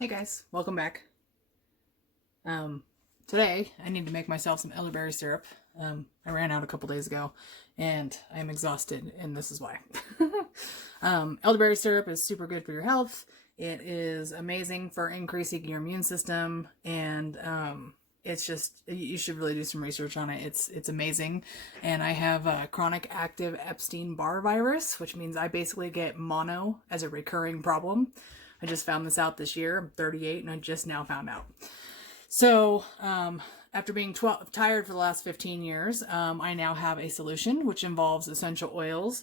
Hey guys, welcome back. Today I need to make myself some elderberry syrup. I ran out a couple days ago and I'm exhausted, and this is why. Elderberry syrup is super good for your health. It is amazing for increasing your immune system, and it's just, you should really do some research on it. It's amazing. And I have a chronic active Epstein-Barr virus, which means I basically get mono as a recurring problem. I just found this out this year. I'm 38 and I just now found out. So, after being tired for the last 15 years, I now have a solution which involves essential oils,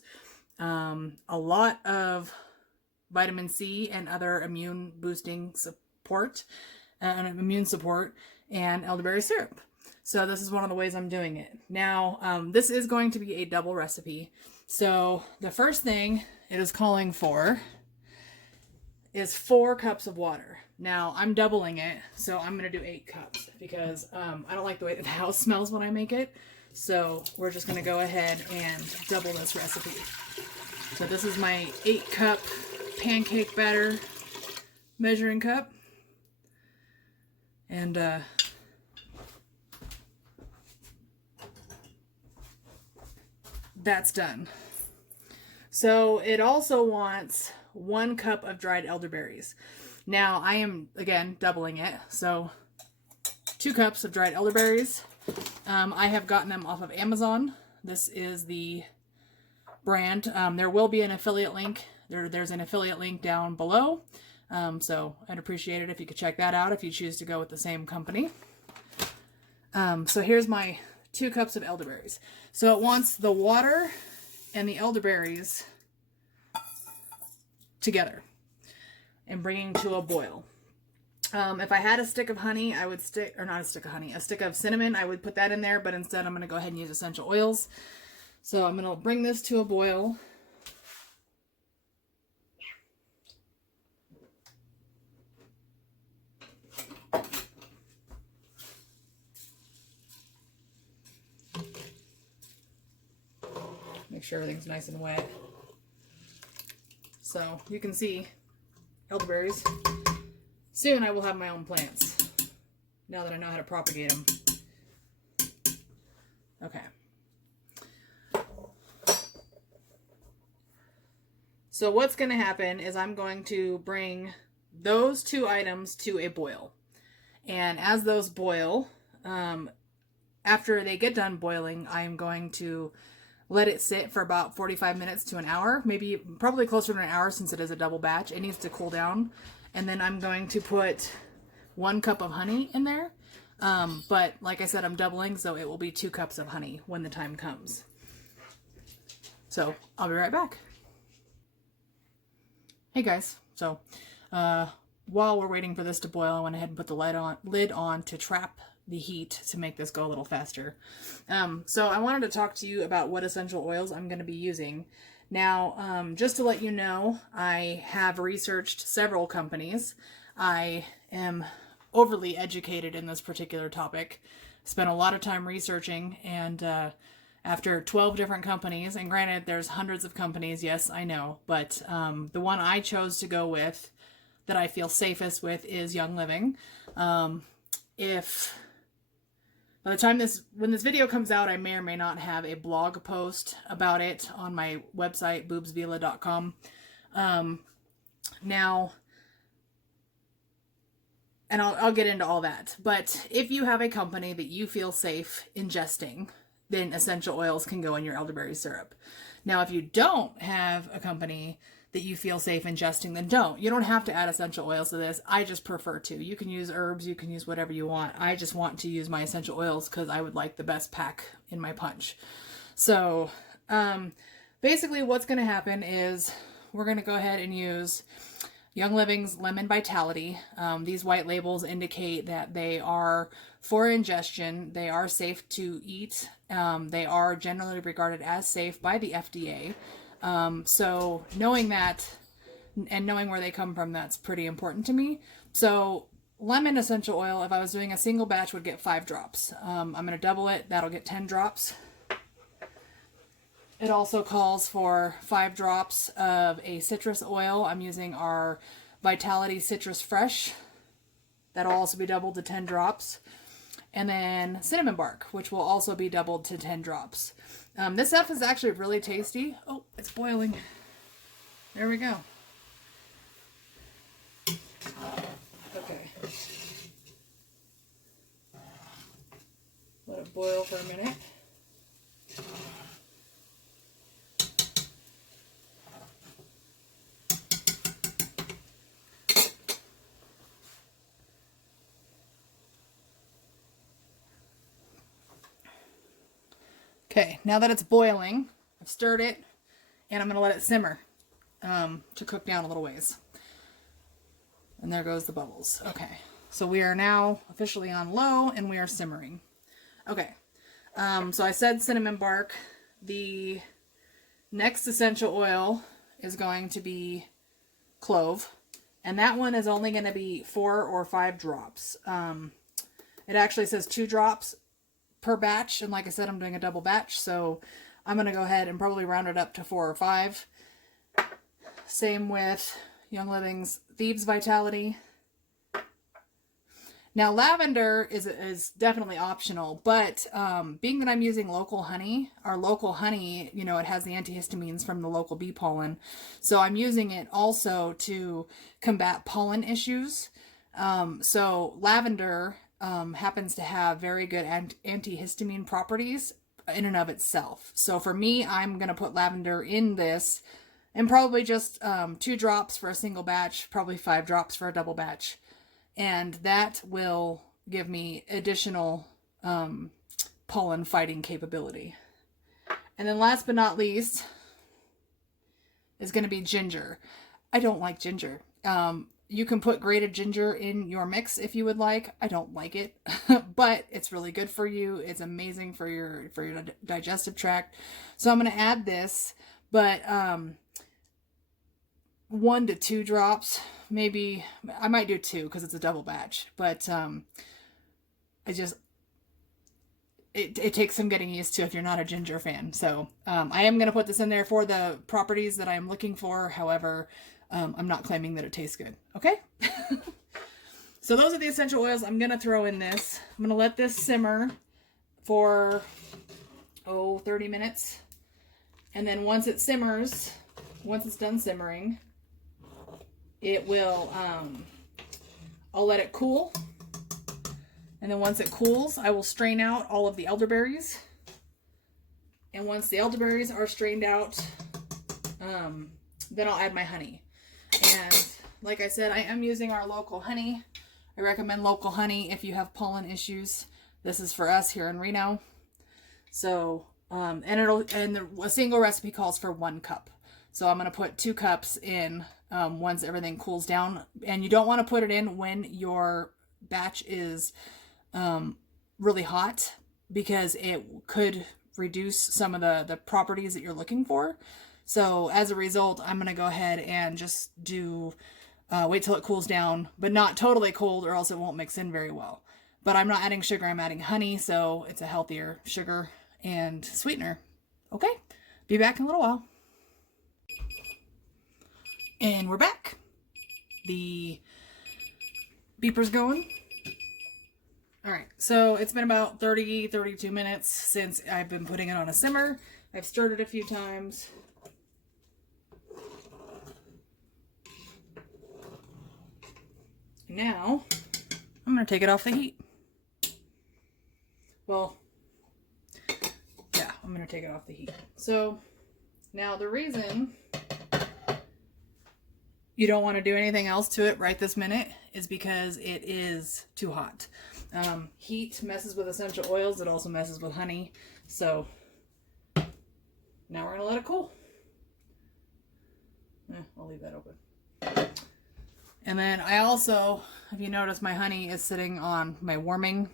a lot of vitamin C and other immune boosting support, and immune support, and elderberry syrup. So this is one of the ways I'm doing it. Now, this is going to be a double recipe. So the first thing it is calling for is 4 cups of water. Now, I'm doubling it, so I'm going to do 8 cups because I don't like the way that the house smells when I make it. So we're just going to go ahead and double this recipe. So this is my 8-cup pancake batter measuring cup. And that's done. So it also wants 1 cup of dried elderberries. Now I am, again, doubling it. So 2 cups of dried elderberries. I have gotten them off of Amazon. This is the brand. There will be an affiliate link. There's an affiliate link down below. So I'd appreciate it if you could check that out if you choose to go with the same company. So here's my 2 cups of elderberries. So it wants the water and the elderberries together and bringing to a boil. If I had a stick of honey, I would a stick of cinnamon, I would put that in there, but instead I'm going to go ahead and use essential oils. So I'm going to bring this to a boil. Make sure everything's nice and wet. So you can see elderberries. Soon I will have my own plants, now that I know how to propagate them. Okay. So what's going to happen is I'm going to bring those 2 items to a boil. And as those boil, after they get done boiling, I'm going to let it sit for about 45 minutes to an hour, probably closer to an hour since it is a double batch. It needs to cool down. And then I'm going to put 1 cup of honey in there. But like I said, I'm doubling, so it will be 2 cups of honey when the time comes. So I'll be right back. Hey guys. So while we're waiting for this to boil, I went ahead and put the lid on to trap the heat to make this go a little faster. So I wanted to talk to you about what essential oils I'm going to be using. Now, just to let you know, I have researched several companies. I am overly educated in this particular topic. Spent a lot of time researching, and after 12 different companies, and granted there's hundreds of companies, yes, I know, but the one I chose to go with that I feel safest with is Young Living. By the time when this video comes out, I may or may not have a blog post about it on my website, boobsvila.com. Now, and I'll get into all that. But if you have a company that you feel safe ingesting, then essential oils can go in your elderberry syrup. Now, if you don't have a company that you feel safe ingesting, then don't. You don't have to add essential oils to this. I just prefer to. You can use herbs, you can use whatever you want. I just want to use my essential oils because I would like the best pack in my punch. So basically what's going to happen is we're going to go ahead and use Young Living's Lemon Vitality. These white labels indicate that they are for ingestion. They are safe to eat. They are generally regarded as safe by the FDA. So knowing that and knowing where they come from, that's pretty important to me. So lemon essential oil, if I was doing a single batch, would get 5 drops. I'm going to double it. That'll get 10 drops. It also calls for 5 drops of a citrus oil. I'm using our Vitality Citrus Fresh That'll also be doubled to 10 drops. And then cinnamon bark, which will also be doubled to 10 drops. This stuff is actually really tasty. Oh, it's boiling. There we go. Okay. Let it boil for a minute. Okay, now that it's boiling, I've stirred it, and I'm going to let it simmer to cook down a little ways. And there goes the bubbles. Okay, so we are now officially on low, and we are simmering. Okay, so I said cinnamon bark. The next essential oil is going to be clove, and that one is only going to be 4 or 5 drops. It actually says 2 drops per batch, and like I said, I'm doing a double batch, so I'm going to go ahead and probably round it up to 4 or 5. Same with Young Living's Thieves Vitality. Now, lavender is definitely optional, but being that I'm using local honey, our local honey, you know, it has the antihistamines from the local bee pollen, so I'm using it also to combat pollen issues. So lavender happens to have very good antihistamine properties in and of itself. So for me, I'm going to put lavender in this, and probably just 2 drops for a single batch, probably 5 drops for a double batch. And that will give me additional pollen fighting capability. And then last but not least is going to be ginger. I don't like ginger. You can put grated ginger in your mix if you would like. I don't like it, but it's really good for you. It's amazing for your digestive tract. So I'm going to add this, but 1 to 2 drops, maybe. I might do 2 because it's a double batch, but it takes some getting used to if you're not a ginger fan. So I am going to put this in there for the properties that I'm looking for. However, I'm not claiming that it tastes good. Okay? So those are the essential oils I'm going to throw in this. I'm going to let this simmer for, 30 minutes. And then once it simmers, once it's done simmering, it will, I'll let it cool. And then once it cools, I will strain out all of the elderberries. And once the elderberries are strained out, then I'll add my honey. And like I said, I am using our local honey. I recommend local honey if you have pollen issues. This is for us here in Reno. So, a single recipe calls for 1 cup. So I'm going to put 2 cups in once everything cools down. And you don't want to put it in when your batch is really hot, because it could reduce some of the properties that you're looking for. So as a result, I'm going to go ahead and just do, wait till it cools down, but not totally cold, or else it won't mix in very well. But I'm not adding sugar, I'm adding honey, so it's a healthier sugar and sweetener. Okay, be back in a little while. And we're back. The beeper's going. All right, so it's been about 32 minutes since I've been putting it on a simmer. I've stirred it a few times. Now, I'm going to take it off the heat. Well, yeah, I'm going to take it off the heat. So, now the reason you don't want to do anything else to it right this minute is because it is too hot. Heat messes with essential oils. It also messes with honey. So, now we're going to let it cool. I'll leave that open. And then I also, if you notice, my honey is sitting on my warming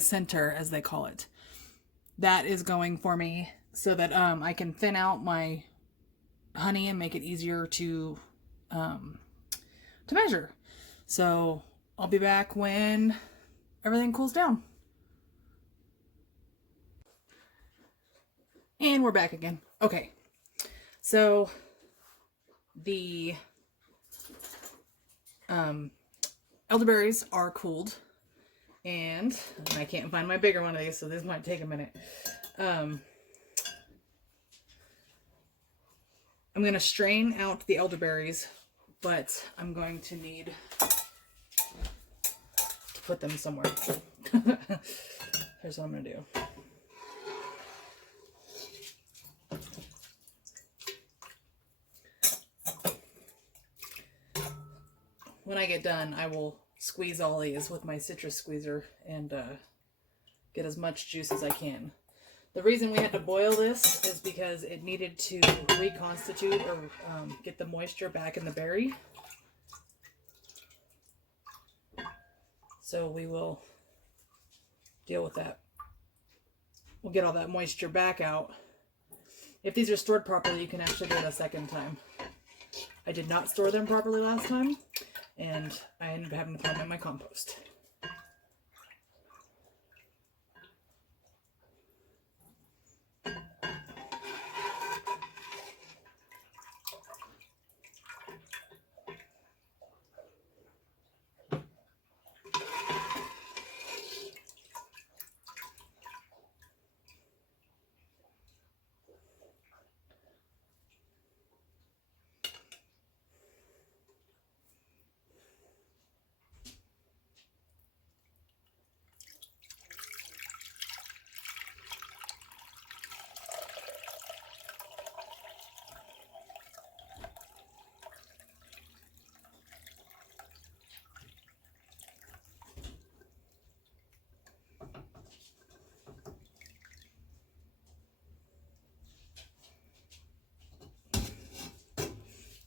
center, as they call it. That is going for me so that I can thin out my honey and make it easier to measure. So I'll be back when everything cools down. And we're back again. Okay. So the Elderberries are cooled, and I can't find my bigger one of these, so this might take a minute. I'm going to strain out the elderberries, but I'm going to need to put them somewhere. Here's what I'm going to do. When I get done, I will squeeze all these with my citrus squeezer and get as much juice as I can. The reason we had to boil this is because it needed to reconstitute or get the moisture back in the berry. So we will deal with that. We'll get all that moisture back out. If these are stored properly, you can actually do it a second time. I did not store them properly last time, and I ended up having to throw them in my compost.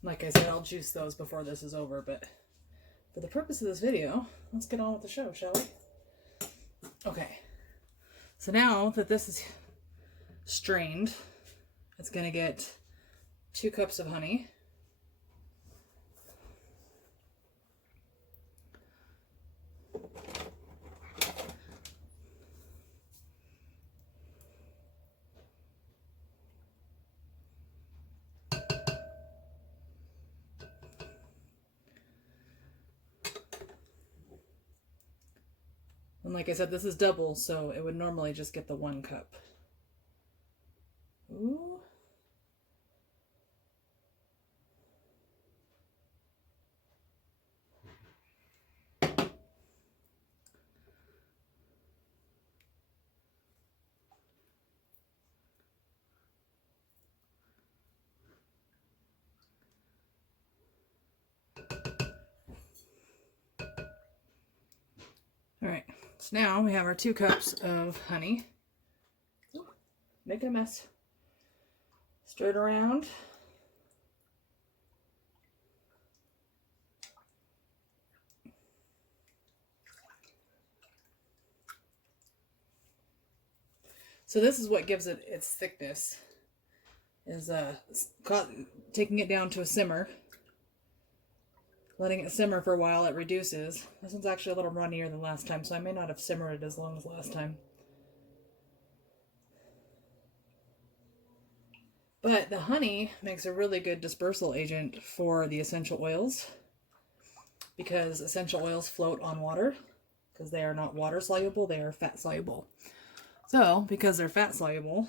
Like I said, I'll juice those before this is over, but for the purpose of this video, let's get on with the show, shall we? Okay, so now that this is strained, it's going to get 2 cups of honey. And like I said, this is double, so it would normally just get the 1 cup. Ooh. All right, so now we have our 2 cups of honey. Ooh, making a mess. Stir it around. So this is what gives it its thickness, is taking it down to a simmer. Letting it simmer for a while, it reduces. This one's actually a little runnier than last time, so I may not have simmered it as long as last time. But the honey makes a really good dispersal agent for the essential oils, because essential oils float on water, because they are not water soluble, they are fat soluble. So, because they're fat soluble,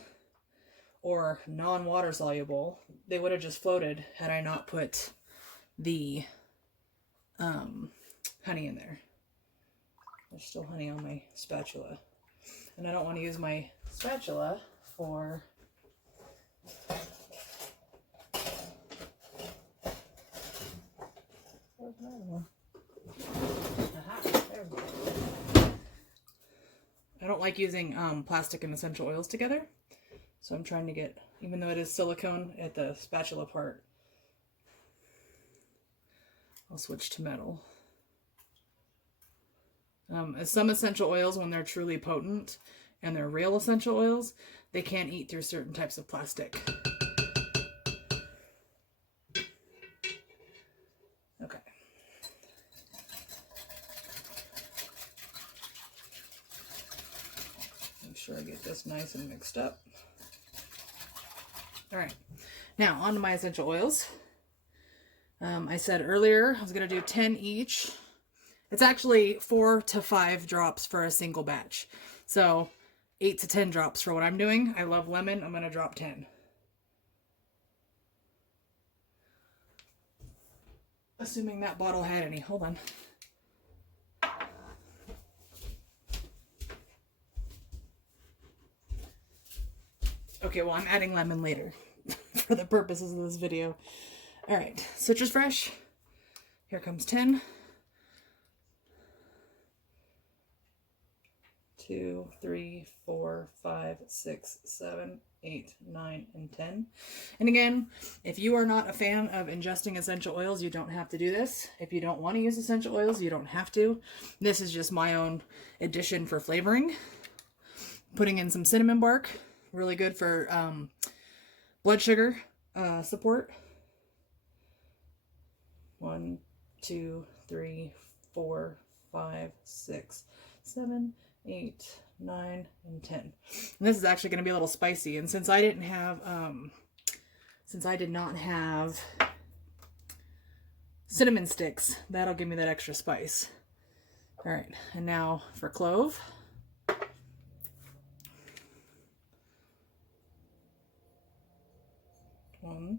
or non-water soluble, they would have just floated had I not put the honey in there. There's still honey on my spatula, and I don't want to use my spatula for I don't like using plastic and essential oils together, so I'm trying to get, even though it is silicone at the spatula part, I'll switch to metal. Some essential oils, when they're truly potent and they're real essential oils, they can't eat through certain types of plastic. Okay. Make sure I get this nice and mixed up. All right. Now, on to my essential oils. I said earlier I was going to do 10 each. It's actually 4 to 5 drops for a single batch. So 8 to 10 drops for what I'm doing. I love lemon. I'm going to drop 10. Assuming that bottle had any. Hold on. Okay, well, I'm adding lemon later for the purposes of this video. All right, citrus fresh. Here comes 10. 2, 3, 4, 5, 6, 7, 8, 9, and 10. And again, if you are not a fan of ingesting essential oils, you don't have to do this. If you don't want to use essential oils, you don't have to. This is just my own addition for flavoring. Putting in some cinnamon bark. Really good for blood sugar support. 1, 2, 3, 4, 5, 6, 7, 8, 9, and 10. And this is actually going to be a little spicy. And since I did not have cinnamon sticks, that'll give me that extra spice. All right, and now for clove. 1,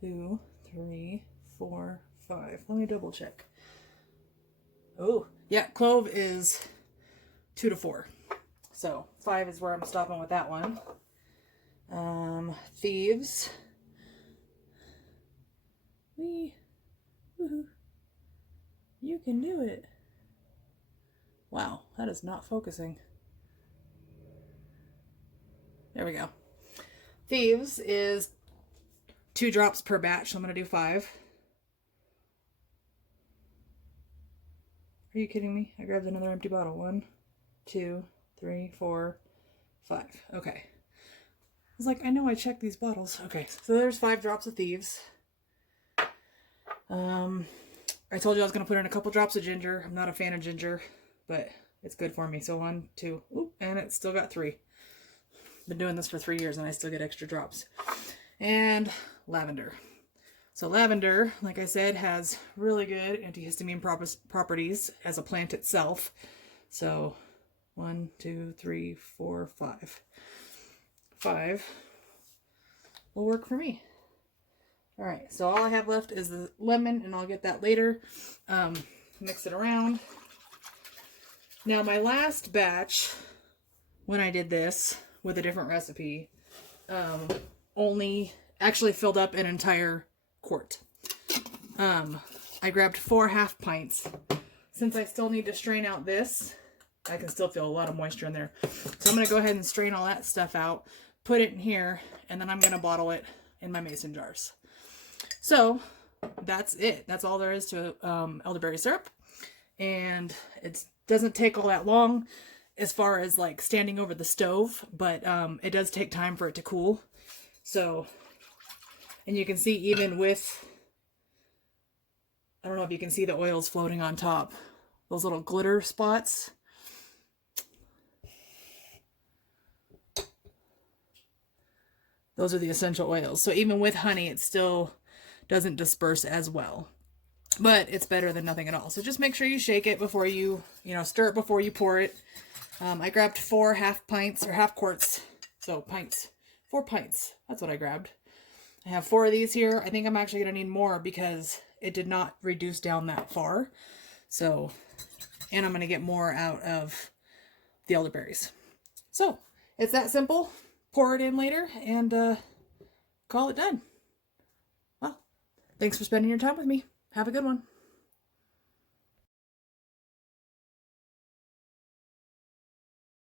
2, 3, 4, 5. Let me double check. Oh, yeah, clove is 2 to 4. So 5 is where I'm stopping with that one. Thieves. Woohoo. You can do it. Wow, that is not focusing. There we go. Thieves is 2 drops per batch, so I'm going to do 5. Are you kidding me? I grabbed another empty bottle. 1, 2, 3, 4, 5. Okay. I was like, I know I checked these bottles. Okay, so there's 5 drops of Thieves. I told you I was going to put in a couple drops of ginger. I'm not a fan of ginger, but it's good for me. So 1, 2, ooh, and it's still got 3. Been doing this for 3 years and I still get extra drops. And lavender. So lavender, like I said, has really good antihistamine properties as a plant itself. So 1, 2, 3, 4, 5. 5 will work for me. All right, so all I have left is the lemon, and I'll get that later. Mix it around. Now my last batch, when I did this with a different recipe, only actually filled up an entire quart. I grabbed 4 half pints. Since I still need to strain out this, I can still feel a lot of moisture in there. So I'm going to go ahead and strain all that stuff out, put it in here, and then I'm going to bottle it in my mason jars. So that's it. That's all there is to elderberry syrup. And it doesn't take all that long as far as like standing over the stove, but it does take time for it to cool. So, and you can see even with, I don't know if you can see the oils floating on top, those little glitter spots. Those are the essential oils. So even with honey, it still doesn't disperse as well, but it's better than nothing at all. So just make sure you shake it before you stir it before you pour it. I grabbed 4 half pints or half quarts. So pints, 4 pints. That's what I grabbed. I have 4 of these here. I think I'm actually going to need more because it did not reduce down that far. So, and I'm going to get more out of the elderberries. So it's that simple. Pour it in later and call it done. Well, thanks for spending your time with me. Have a good one.